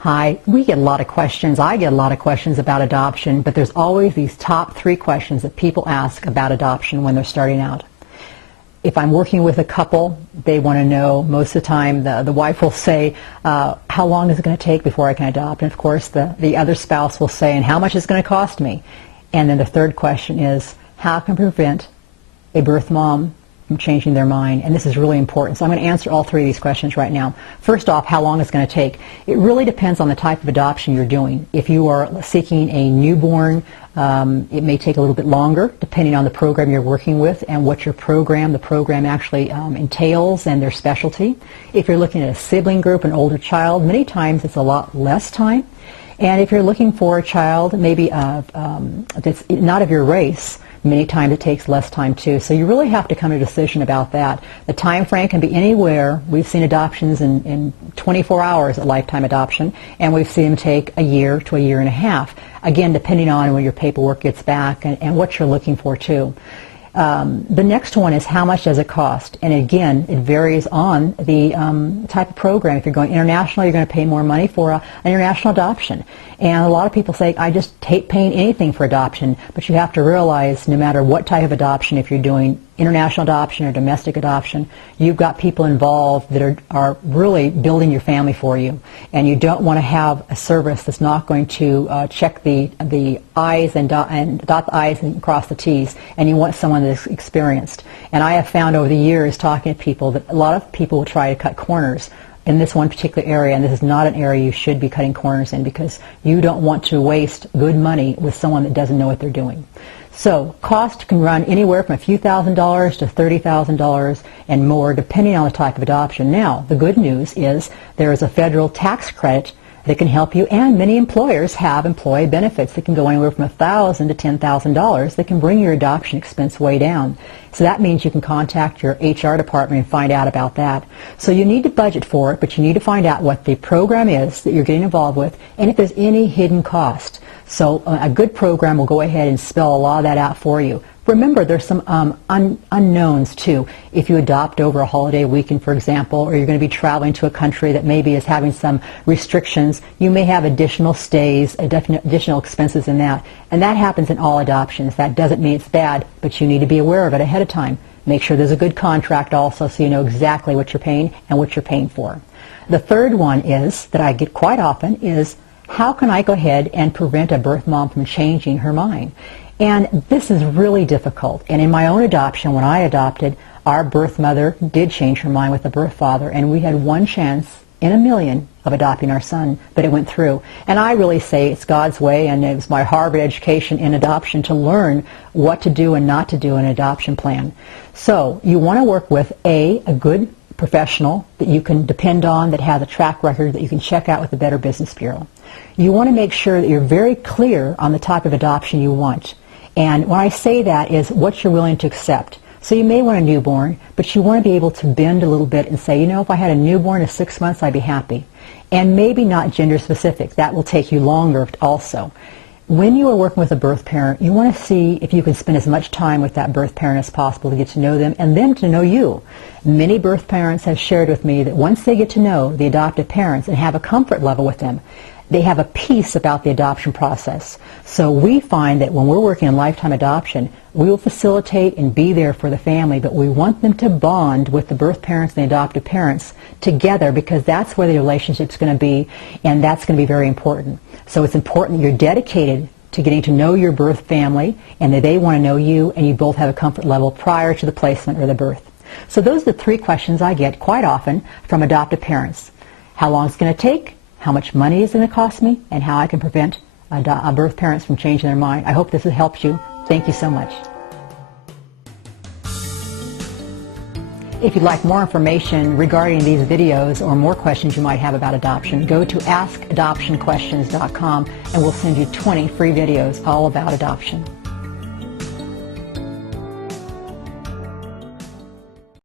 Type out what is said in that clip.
Hi, we get a lot of questions. I get a lot of questions about adoption, but there's always these top 3 questions that people ask about adoption when they're starting out. If I'm working with a couple, they want to know, most of the time, the wife will say, how long is it going to take before I can adopt? And of course, the other spouse will say, and how much is it going to cost me? And then the third question is, how can I prevent a birth mom from changing their mind? And this is really important. So I'm going to answer all 3 of these questions right now. First off, how long it's going to take. It really depends on the type of adoption you're doing. If you are seeking a newborn, it may take a little bit longer depending on the program you're working with and what the program actually entails and their specialty. If you're looking at a sibling group, an older child, many times it's a lot less time. And if you're looking for a child maybe that's not of your race, many times it takes less time too. So you really have to come to a decision about that. The time frame can be anywhere. We've seen adoptions in 24 hours at lifetime adoption, and we've seen them take a year to a year and a half. Again, depending on when your paperwork gets back and what you're looking for too. The next one is how much does it cost? And again, it varies on the type of program. If you're going international, you're going to pay more money for an international adoption. And a lot of people say, I just hate paying anything for adoption. But you have to realize no matter what type of adoption, if you're doing international adoption or domestic adoption, you've got people involved that are really building your family for you. And you don't want to have a service that's not going to check the I's and dot the I's and cross the T's. And you want someone that's experienced. And I have found over the years talking to people that a lot of people will try to cut corners in this one particular area, and this is not an area you should be cutting corners in because you don't want to waste good money with someone that doesn't know what they're doing. So cost can run anywhere from a few $1,000s to $30,000 and more depending on the type of adoption. Now, the good news is there is a federal tax credit that can help you, and many employers have employee benefits that can go anywhere from $1,000 to $10,000 that can bring your adoption expense way down. So that means you can contact your HR department and find out about that. So you need to budget for it, but you need to find out what the program is that you're getting involved with and if there's any hidden cost. So a good program will go ahead and spell a lot of that out for you. Remember, there's some unknowns too. If you adopt over a holiday weekend, for example, or you're going to be traveling to a country that maybe is having some restrictions, you may have additional stays, additional expenses in that. And that happens in all adoptions. That doesn't mean it's bad, but you need to be aware of it ahead of time. Make sure there's a good contract also so you know exactly what you're paying and what you're paying for. The third one is, that I get quite often, is how can I go ahead and prevent a birth mom from changing her mind? And this is really difficult. And in my own adoption, when I adopted, our birth mother did change her mind with the birth father, and we had one chance in a million of adopting our son, but it went through. And I really say it's God's way, and it was my Harvard education in adoption to learn what to do and not to do in an adoption plan. So you want to work with a good professional that you can depend on, that has a track record that you can check out with the Better Business Bureau. You want to make sure that you're very clear on the type of adoption you want. And when I say that is what you're willing to accept. So you may want a newborn, but you want to be able to bend a little bit and say, you know, if I had a newborn at 6 months, I'd be happy. And maybe not gender specific. That will take you longer also. When you are working with a birth parent, you want to see if you can spend as much time with that birth parent as possible to get to know them and them to know you. Many birth parents have shared with me that once they get to know the adoptive parents and have a comfort level with them, they have a peace about the adoption process. So we find that when we're working in lifetime adoption, we will facilitate and be there for the family, but we want them to bond with the birth parents and the adoptive parents together because that's where the relationship's going to be, and that's going to be very important. So it's important that you're dedicated to getting to know your birth family and that they want to know you, and you both have a comfort level prior to the placement or the birth. So those are the 3 questions I get quite often from adoptive parents. How long it's going to take, how much money is going to cost me, and how I can prevent birth parents from changing their mind. I hope this has helped you. Thank you so much. If you'd like more information regarding these videos or more questions you might have about adoption, go to AskAdoptionQuestions.com and we'll send you 20 free videos all about adoption.